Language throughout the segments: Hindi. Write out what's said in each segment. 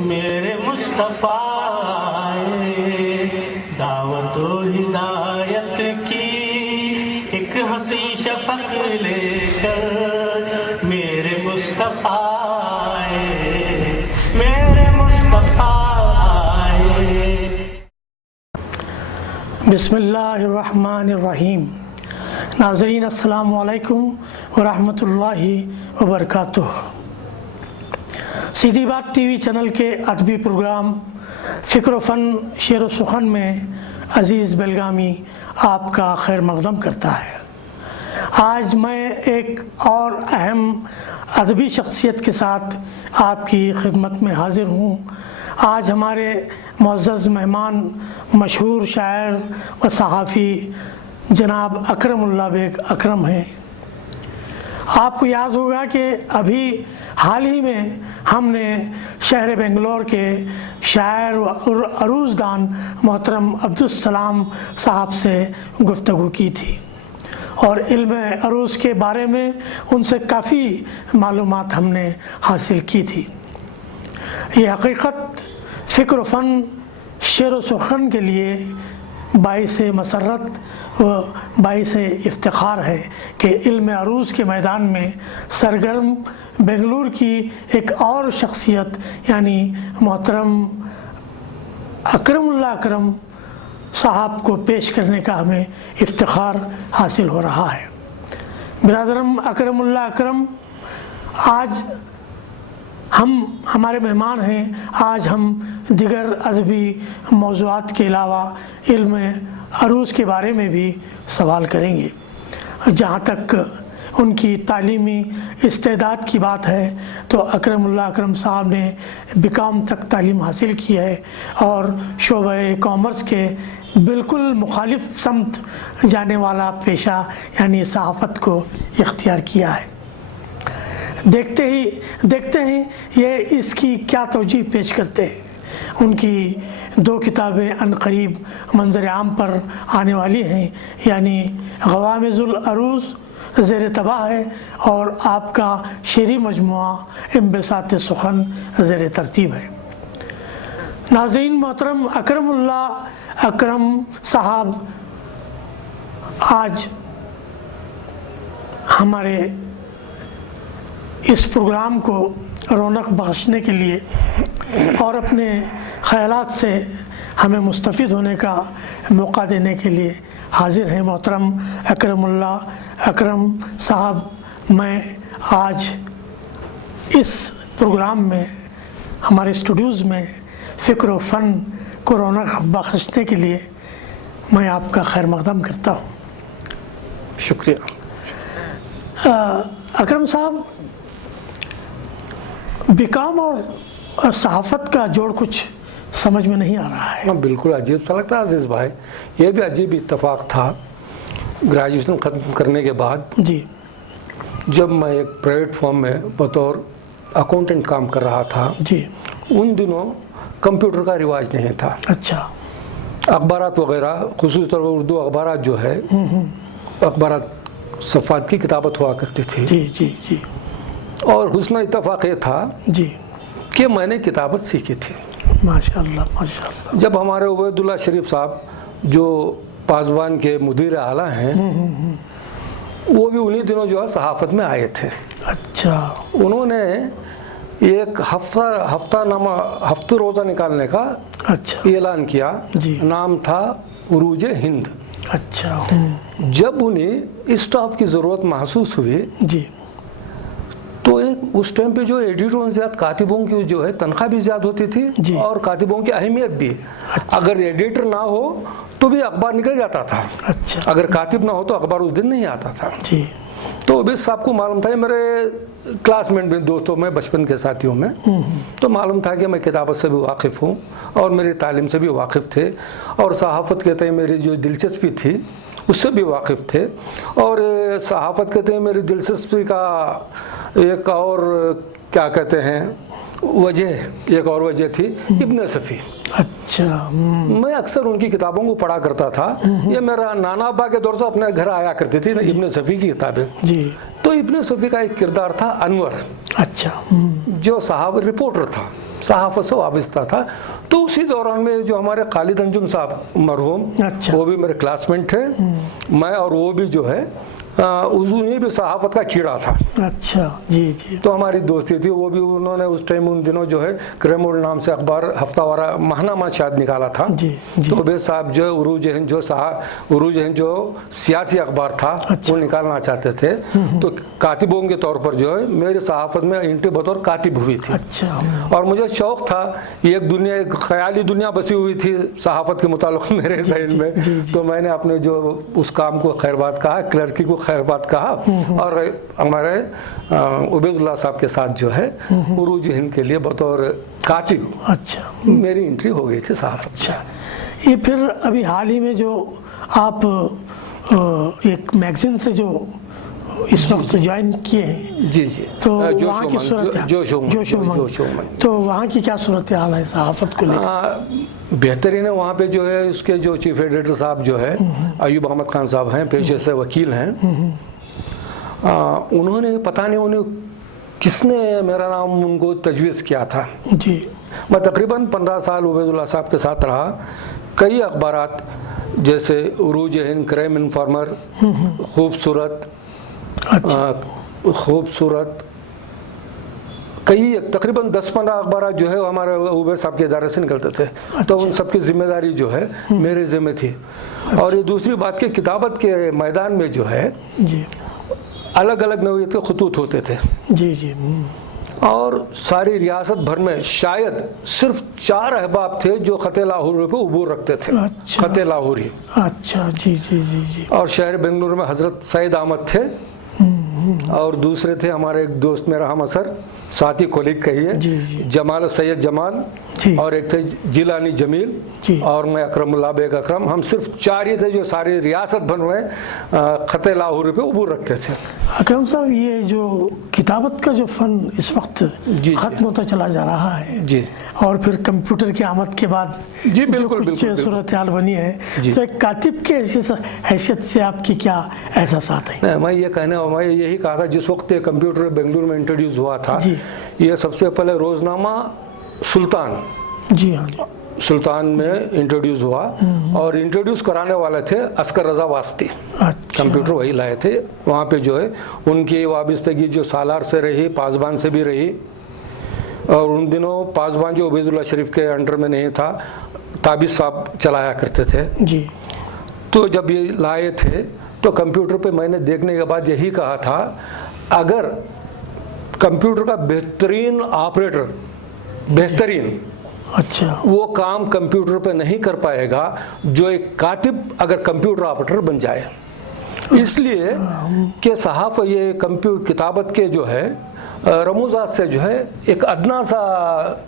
मेरे मुस्तफा आए, दावत हिदायत की एक हंसी शफक लेकर। मेरे मुस्तफा आए, मेरे मुस्तफा आए। बिस्मिल्लाहिर्रहमानिर्रहीम। नाज़रीन अस्सलामु अलैकुम वरहमतुल्लाहि वबरकातुह। सीधी बात टीवी चैनल के अदबी प्रोग्राम फ़िक्र फ़न शेर व सुखन में अज़ीज़ बेलगामी आपका खैर मक़दम करता है। आज मैं एक और अहम अदबी शख्सियत के साथ आपकी खिदमत में हाज़िर हूँ। आज हमारे मुअज़्ज़ज़ मेहमान मशहूर शायर व सहाफ़ी जनाब अकरमुल्लाह बेग अकरम हैं। आपको याद होगा कि अभी हाल ही में हमने शहर बेंगलोर के शायर और अरूज़दान मोहतरम अब्दुस्सलाम साहब से गुफ्तगू की थी और इल्म अरूज़ के बारे में उनसे काफ़ी मालूमात हमने हासिल की थी। ये हकीकत फ़िक्र फ़न शेर व सुखन के लिए बाइस मसरत व बाइस इफ्तिखार है कि इल्म अरूज़ के मैदान में सरगर्म बेंगलुरु की एक और शख्सियत यानी मोहतरम अकरमुल्लाह अकरम साहब को पेश करने का हमें इफ्तिखार हासिल हो रहा है। बिरादरम अकरमुल्लाह अकरम आज हमारे मेहमान हैं। आज हम दिगर अदबी मौज़ूआत के अलावा इल्म अरूज़ के बारे में भी सवाल करेंगे। जहाँ तक उनकी तालीमी इस्तेदाद की बात है तो अकरमुल्लाह अकरम साहब ने बीकॉम तक तालीम हासिल की है और शोबे कॉमर्स के बिल्कुल मुखालिफ समत जाने वाला पेशा यानी सहाफ़त को इख्तियार किया है। देखते हैं ये इसकी क्या तवजीह पेश करते हैं। उनकी दो किताबें अनकरीब मंजर आम पर आने वाली हैं, यानी गवामिज़ुल अरूज़ ज़ेर तबाह है और आपका शेरी मजमुआ इंबिसात सुखन ज़ेर तरतीब है। नाज़रीन मोहतरम अकरमुल्लाह अकरम साहब आज हमारे इस प्रोग्राम को रौनक बख्शने के लिए और अपने ख़यालात से हमें मुस्तफ़िद होने का मौका देने के लिए हाज़िर हैं। मोहतरम अकरमुल्लाह अकरम साहब, मैं आज इस प्रोग्राम में हमारे स्टूडियोज़ में फ़िक्र व फ़न को रौनक बख्शने के लिए मैं आपका खैर मक़दम करता हूँ। शुक्रिया। अकरम साहब, बीकॉम और सहाफ़त का जोड़ कुछ समझ में नहीं आ रहा है। हाँ, बिल्कुल अजीब सा लगता है अजीज़ भाई। ये भी अजीब इत्तेफाक था। ग्रेजुएशन ख़त्म करने के बाद जी, जब मैं एक प्राइवेट फर्म में बतौर अकाउंटेंट काम कर रहा था जी, उन दिनों कंप्यूटर का रिवाज नहीं था। अच्छा। अखबारात वगैरह, खुसूस तौर पर उर्दू अखबारात जो है, अखबारात सफ़ात की किताबत हुआ करती थी। जी जी जी। और हुस्न इत्तेफाक ये था जी कि मैंने किताबत सीखी थी। माशाअल्लाह माशाअल्लाह। जब हमारे उबैदुल्लाह शरीफ साहब जो पासबान के मुदीर आला हैं, वो भी उन्हीं दिनों जो है सहाफ़त में आए थे। अच्छा। उन्होंने एक हफ्ता रोज़ा निकालने का अच्छा ऐलान किया। जी। नाम था उरूज हिंद। अच्छा। जब उन्हें स्टाफ की ज़रूरत महसूस हुई जी तो एक उस टाइम पे जो एडिटरों से ज़्यादा कातिबों की जो है तनख्वाह भी ज़्यादा होती थी और कातिबों की अहमियत भी। अच्छा। अगर एडिटर ना हो तो भी अखबार निकल जाता था। अच्छा। अगर कातिब ना हो तो अखबार उस दिन नहीं आता था। जी। तो अभी सबको मालूम था, मेरे क्लासमेट में, दोस्तों में, बचपन के साथियों में, तो मालूम था कि मैं किताबत से भी वाकिफ़ हूँ और मेरी तालीम से भी वाकिफ़ थे और सहाफ़त कहते हैं मेरी जो दिलचस्पी थी उससे भी वाकिफ़ थे। और सहाफ़त कहते हैं मेरी दिलचस्पी का एक और क्या कहते हैं वजह, एक और वजह थी इब्न सफ़ी। अच्छा। मैं अक्सर उनकी किताबों को पढ़ा करता था। ये मेरा नाना अब्बा के दौर से अपने घर आया करती थी इब्न सफ़ी की किताबें। जी। तो इब्न सफ़ी का एक किरदार था अनवर। अच्छा। जो साहब रिपोर्टर था। सहाफ़त से वाबस्ता था। तो उसी दौरान में जो हमारे खालिद अंजुम साहब मरहूम, अच्छा। वो भी मेरे क्लासमेट थे, मैं और वो भी जो है उन्हीं भी सहाफ़त का कीड़ा था। अच्छा, जी जी। तो हमारी दोस्ती थी। वो भी उन्होंने उस टाइम उन दिनों जो है क्रेमोल नाम से अखबार हफ्तावारा माहनामा शायद निकाला था। जी जी। तो उबैद साहब जो उरूज हिंद जो सियासी अखबार था, अच्छा। वो निकालना चाहते थे। तो कातिबों के तौर पर जो है मेरी सहाफ़त में एंट्री बतौर कातिब हुई थी। अच्छा। और मुझे शौक़ था, एक ख्याली दुनिया बसी हुई थी सहाफ़त के मुताल्लिक़ मेरे ज़हन में। जी, जी। तो मैंने अपने जो उस काम को खैरबात कहा, क्लर्की को खैरबात कहा, और हमारे उबैदुल्लाह साहब के साथ जो है उरूज हिंद के लिए बतौर कातिब अच्छा, मेरी एंट्री हो गई थी सहाफ़त। अच्छा। ये फिर अभी हाल ही में जो आप एक मैगजीन से जो इस वक्त ज्वाइन किए हैं, जी जी। तो वहाँ की सूरत जोशोमन। तो वहाँ की क्या सूरत हाल है सहाफ़त को लेकर? बेहतरीन है। वहाँ पे जो है उसके जो चीफ एडिटर साहब जो है अयूब अहमद खान साहब हैं, पेशे से वकील हैं। उन्होंने पता नहीं उन्हें किसने मेरा नाम उनको तजवीज़ किया था। जी। मैं तकरीबन 15 साल उबैदुल्लाह साहब के साथ रहा। कई अखबारात जैसे उरूज हिंद, क्राइम इन्फॉर्मर, खूबसूरत, कई तकरीबन 10-15 अखबार जो है हमारे उबैद साहब के इदारे से निकलते थे। तो उन सबकी जिम्मेदारी जो है मेरे ज़िम्मे थी। और ये दूसरी बात कि किताबत के मैदान में जो है जी अलग अलग नौइयत के खतूत होते थे। जी जी। और सारी रियासत भर में शायद सिर्फ 4 अहबाब थे जो ख़त लाहौर पे उबूर रखते थे। अच्छा। ख़त लाहौरी। अच्छा, जी जी जी जी। और शहर बेंगलुरु में हज़रत सईद अहमद थे, और दूसरे थे हमारे एक दोस्त मेरा हम असर साथी कोलिग कहिए, जी जी। जमाल सैयद जमाल, जी। और एक थे जिलानी जमील, जी। और मैं अकरमुल्लाह बेग अकरम। हम सिर्फ 4 ही थे जो सारी रियासत भर में ख़त लाहौर पे उबूर रखते थे। अकरम साहब, ये जो किताबत का जो फ़न इस वक्त जी। ख़त्म होता चला जा रहा है जी। और फिर कंप्यूटर की आमद के बाद जी, बिल्कुल, जो कुछ बिल्कुल। सूरत हाल बनी है, जी। तो एक कातिब के हैसियत से आपकी क्या एहसासात हैं? मैं यही कहा था जिस वक्त ये कंप्यूटर बेंगलुरु में इंट्रोड्यूस हुआ था, जी। ये सबसे पहले रोज़नामा जी हाँ जी। सुल्तान में इंट्रोड्यूस हुआ, और इंट्रोड्यूस कराने वाले थे अस्कर रज़ा वास्ती। अच्छा। कंप्यूटर वही लाए थे। वहाँ पे जो है उनकी वाबस्तगी जो सालार से रही, पासबान से भी रही। और उन दिनों पासबान जो उबैदुल्लाह शरीफ के अंडर में नहीं था, ताबिज़ साहब चलाया करते थे। जी। तो जब ये लाए थे तो कंप्यूटर पे मैंने देखने के बाद यही कहा था, अगर कंप्यूटर का बेहतरीन ऑपरेटर, बेहतरीन, अच्छा। वो काम कंप्यूटर पे नहीं कर पाएगा जो एक कातिब अगर कंप्यूटर ऑपरेटर बन जाए। इसलिए कि सहाफ़ ये कंप्यूटर किताबत के जो है रमूज़ात से जो है एक अदना सा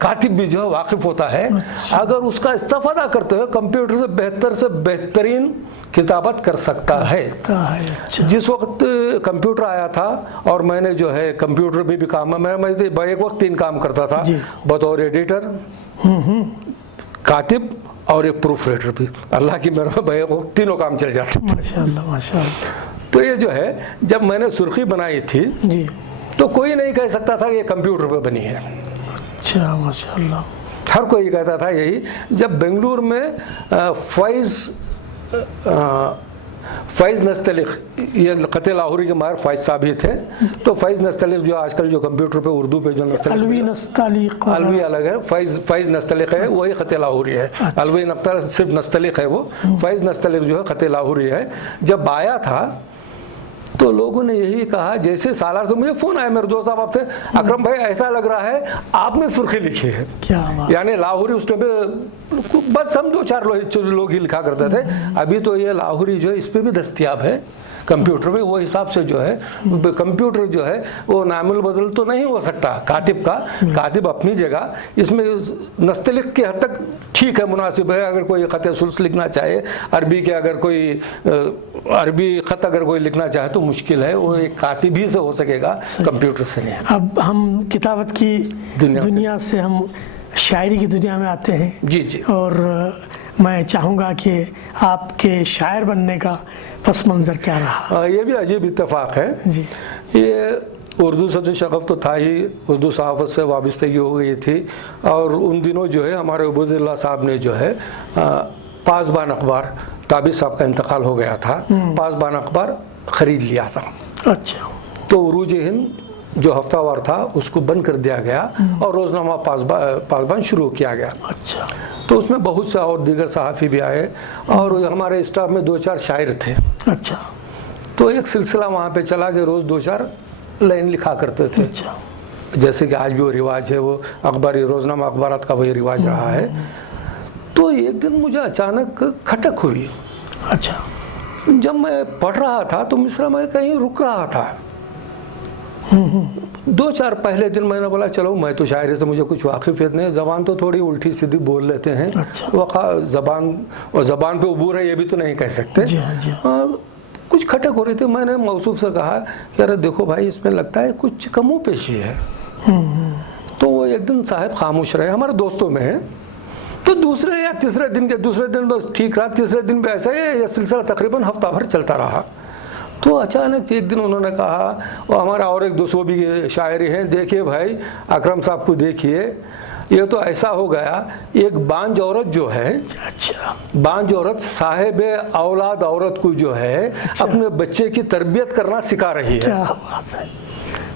कातिब भी जो है वाकिफ़ होता है। अच्छा। अगर उसका इस्तेफ़ादा करते हुए कंप्यूटर से बेहतरीन किताबत कर सकता है। अच्छा। जिस वक्त कंप्यूटर आया था, और मैंने जो है कंप्यूटर में भी काम, मैं एक वक्त 3 काम करता था बतौर एडिटर, कातिब और एक प्रूफ रीडर भी। अल्लाह की मेहरबानी वो तीनों काम चल जाते थे। माशाअल्लाह माशाअल्लाह। तो ये जो है जब मैंने सुर्खी बनाई थी जी। तो कोई नहीं कह सकता था कि ये कंप्यूटर पे बनी है। अच्छा, माशाअल्लाह। हर कोई कहता था यही। जब बेंगलुरु में फ़ैज़ नस्तलिक़, ये ख़त लाहौरी के माहिर फ़ैज़ साहब ही थे। तो फ़ैज़ नस्तलिक़ जो आजकल जो कंप्यूटर पे उर्दू पे जो अलवी नस्तलिक़, अलवी अलग है, फ़ैज़ नस्तलिक़ है, वही ख़त लाहौरी है। अलवी नक्ता सिर्फ नस्तलिक़ है, वो फ़ैज़ नस्तलिक़ जो है ख़त लाहौरी है। जब आया था तो लोगों ने यही कहा, जैसे सालार से मुझे फ़ोन आया, मेरे दोस्त साहब थे, अकरम भाई ऐसा लग रहा है आपने सुर्खी लिखी है। क्या बात। यानी लाहौरी उस टाइम पे बस हम 2-4 लोग ही लिखा करते थे। अभी तो ये लाहौरी जो है इस पर भी दस्तयाब है कंप्यूटर में। वो हिसाब से जो है कंप्यूटर जो है वो नामुल बदल तो नहीं हो सकता कातिब का। कातिब अपनी जगह, इसमें नस्तलिक़ के हद तक ठीक है, मुनासिब है। अगर कोई ख़त सुल्स लिखना चाहे अरबी के, अगर कोई अरबी ख़त अगर कोई लिखना चाहे तो मुश्किल है, वो एक कातिब ही से हो सकेगा, कंप्यूटर से नहीं। अब हम किताबत की दुनिया से हम शायरी की दुनिया में आते हैं। जी जी। और मैं चाहूँगा कि आपके शायर बनने का पस मंज़र क्या रहा? ये भी अजीब इत्तेफाक है जी। ये उर्दू से तो शगफ़ तो था ही, उर्दू सहाफ़त से वाबस्तगी हो गई थी। और उन दिनों जो है हमारे उबैदुल्लाह साहब ने जो है पासबान अखबार, ताबिद साहब का इंतकाल हो गया था, पासबान अखबार ख़रीद लिया था। अच्छा। तो उरूज हिंद जो हफ्तावार था उसको बंद कर दिया गया और रोज़नामा पासबान शुरू किया गया। अच्छा। तो उसमें बहुत से और दीगर सहाफ़ी भी आए और हमारे स्टाफ में 2-4 शायर थे। अच्छा। तो एक सिलसिला वहाँ पे चला कि रोज़ 2-4 लाइन लिखा करते थे। अच्छा। जैसे कि आज भी वो रिवाज है, वो अखबारी रोज़नामा अखबारात का वही रिवाज रहा है। तो एक दिन मुझे अचानक खटक हुई। अच्छा। जब मैं पढ़ रहा था तो मिस्रा में कहीं रुक रहा था। 2-4 पहले दिन मैंने बोला चलो मैं तो शायरी से मुझे कुछ वाकिफियत नहीं, ज़बान तो थोड़ी उल्टी सीधी बोल लेते हैं। अच्छा। ज़बान पे उबूर है ये भी तो नहीं कह सकते। जी हाँ, जी हाँ। कुछ खटक हो रही थी। मैंने मौसूफ से कहा कि अरे देखो भाई इसमें लगता है कुछ कमो पेशी है। तो वो एक दिन साहब खामोश रहे, हमारे दोस्तों में है। तो दूसरे या तीसरे दिन तो ठीक रहा, तीसरे दिन भी ऐसा ही यह सिलसिला तकरीबन हफ्ता भर चलता रहा। तो अचानक एक दिन उन्होंने कहा, और हमारा और एक दोस्तों भी शायरी हैं, देखिए भाई अकरम साहब को देखिए, ये तो ऐसा हो गया एक बांझ औरत जो है, अच्छा, बांझ औरत साहिब औलाद औरत को जो है अपने बच्चे की तरबियत करना सिखा रही है। क्या बात है।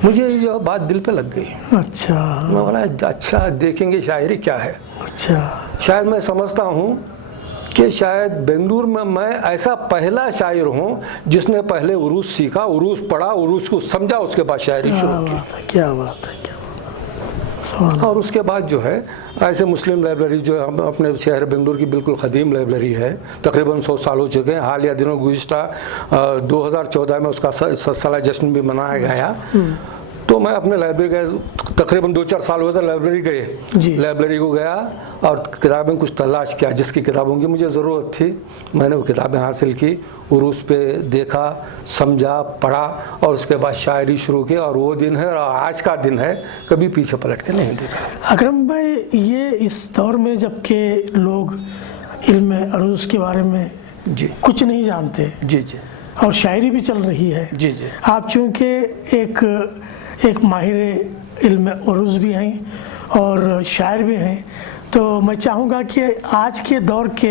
मुझे यह बात दिल पे लग गई। अच्छा। मैं बोला अच्छा देखेंगे शायरी क्या है। अच्छा। शायद मैं समझता हूँ कि शायद बेंगलुरु में मैं ऐसा पहला शायर हूँ जिसने पहले उरूस सीखा, उरूस पढ़ा, उरूस को समझा, उसके बाद शायरी शुरू की। क्या बात है, क्या बात है। और उसके बाद जो है ऐसे मुस्लिम लाइब्रेरी जो हम अपने शहर बेंगलुरु की बिल्कुल क़दीम लाइब्रेरी है, तकरीबन 100 साल हो चुके हैं। हालिया दिनों गुज़िश्ता 2014 में उसका साला जश्न भी मनाया गया। तो मैं अपने लाइब्रेरी गया, तकरीबन 2-4 साल हुए थे लाइब्रेरी गए, लाइब्रेरी को गया और किताबें कुछ तलाश किया जिसकी किताबों की मुझे ज़रूरत थी। मैंने वो किताबें हासिल की, उरूस पे देखा, समझा, पढ़ा और उसके बाद शायरी शुरू की। और वो दिन है और आज का दिन है, कभी पीछे पलट के नहीं देखा। अकरम भाई, ये इस दौर में जबकि लोग इल्म अरूज के बारे में जी कुछ नहीं जानते, जी जी, और शायरी भी चल रही है, जी जी, आप चूँकि एक माहिर इल्म उरूज भी हैं और शायर भी हैं, तो मैं चाहूँगा कि आज के दौर के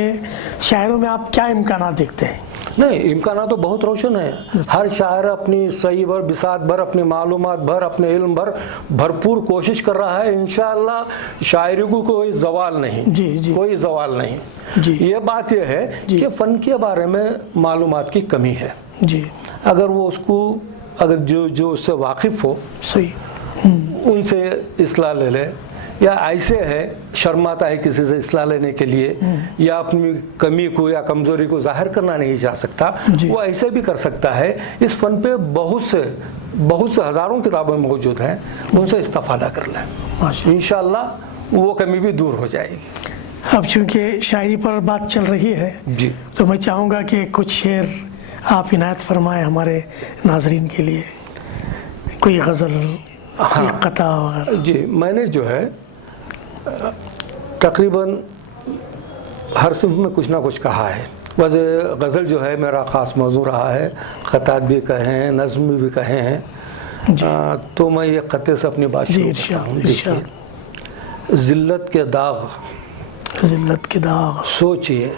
शायरों में आप क्या इम्कानात देखते हैं? नहीं, इम्कानात तो बहुत रोशन है। हर शायर अपनी सही भर, बिसात भर, अपनी मालूमात भर, अपने इल्म भर भरपूर कोशिश कर रहा है। इंशाअल्लाह शायरी को कोई जवाल नहीं। जी जी, कोई जवाल नहीं जी। ये बात यह है कि फ़न के बारे में मालूमात की कमी है जी। अगर वो उसको अगर जो उससे वाकिफ़ हो, सही, उनसे इस्लाह ले ले, या ऐसे है शर्माता है किसी से इस्लाह लेने के लिए, या अपनी कमी को या कमज़ोरी को जाहिर करना नहीं चाह सकता, वो ऐसे भी कर सकता है। इस फ़न पे बहुत से हज़ारों किताबें मौजूद हैं, उनसे इस्तिफ़ादा कर लें, इंशाअल्लाह वो कमी भी दूर हो जाएगी। अब चूँकि शायरी पर बात चल रही है जी, तो मैं चाहूँगा कि कुछ शेर आप इनायत फरमाएं हमारे नाजरीन के लिए, कोई गज़ल, कोई कता वगैरह। जी, मैंने जो है तकरीबन हर सिंफ में कुछ ना कुछ कहा है। वैसे गज़ल जो है मेरा ख़ास मौजू रहा है, ख़तात भी कहे हैं, नज़्म भी कहे हैं। तो मैं ये क़ते से अपनी बात शुरू करता हूँ। देखिए, ज़िल्लत के दाग, ज़िल्लत के दाग सोचिए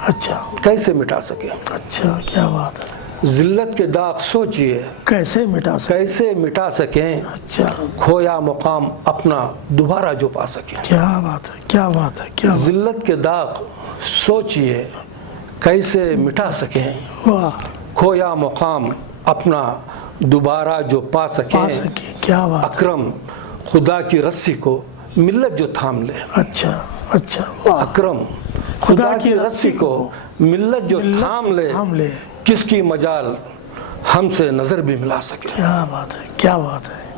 अच्छा कैसे मिटा सके। अच्छा, क्या बात है। ज़िल्लत के दाग सोचिए कैसे मिटा सकें। अच्छा, खोया मुकाम अपना दोबारा जो पा सके। क्या बात है, क्या बात है, क्या ज़िल्लत के दाग सोचिए कैसे मिटा सकें, वाह, खोया मुकाम अपना दोबारा जो पा सके। क्या बात। अकरम खुदा की रस्सी को मिल्लत जो थाम ले। अच्छा अच्छा, वाह। अकरम खुदा की रस्सी को मिल्लत जो थाम ले, किसकी मजाल हमसे नज़र भी मिला सके। क्या बात है, क्या बात है।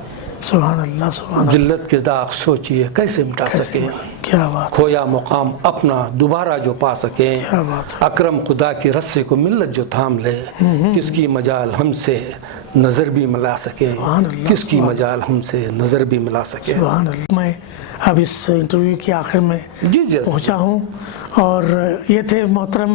सुभान अल्लाह, सुभान अल्लाह। जिल्लत के दाग सोचिए कैसे मिटा सके, क्या बात। खोया मुकाम अपना दोबारा जो पा सके। क्या बात है। अकरम खुदा की रस्सी को मिल्लत जो थाम ले, किसकी मजाल हमसे नज़र भी मिला सके। किसकी मजाल हमसे नज़र भी मिला सके। सुभान अल्लाह। मैं अब इस इंटरव्यू के आखिर में जी जी पहुंचा हूं। और ये थे मोहतरम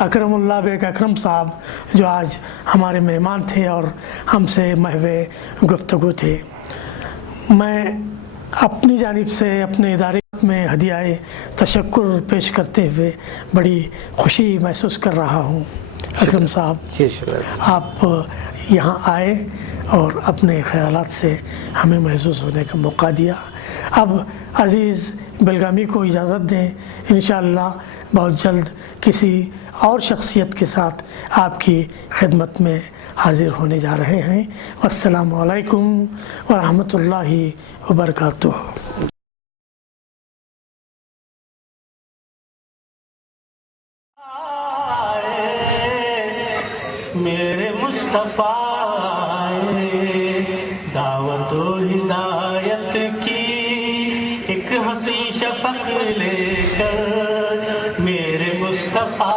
अकरमुल्लाह बेग अकरम साहब, जो आज हमारे मेहमान थे और हमसे महवे गुफ्तगू थे। मैं अपनी जानिब से अपने इदारे में हदियाए तशक्कुर पेश करते हुए बड़ी खुशी महसूस कर रहा हूँ। अकरम साहब, जी शुक्रिया। आप यहाँ आए और अपने ख़यालात से हमें महसूस होने का मौका दिया। अब अज़ीज़ बेलगामी को इजाज़त दें। इंशाअल्लाह बहुत जल्द किसी और शख्सियत के साथ आपकी खिदमत में हाज़िर होने जा रहे हैं। अस्सलामु अलैकुम व रहमतुल्लाहि व बरकातुहू। मेरे मुस्तफ़ा दावत हिदायत की एक हंसी शफक लेकर, मेरे मुस्तफ़ा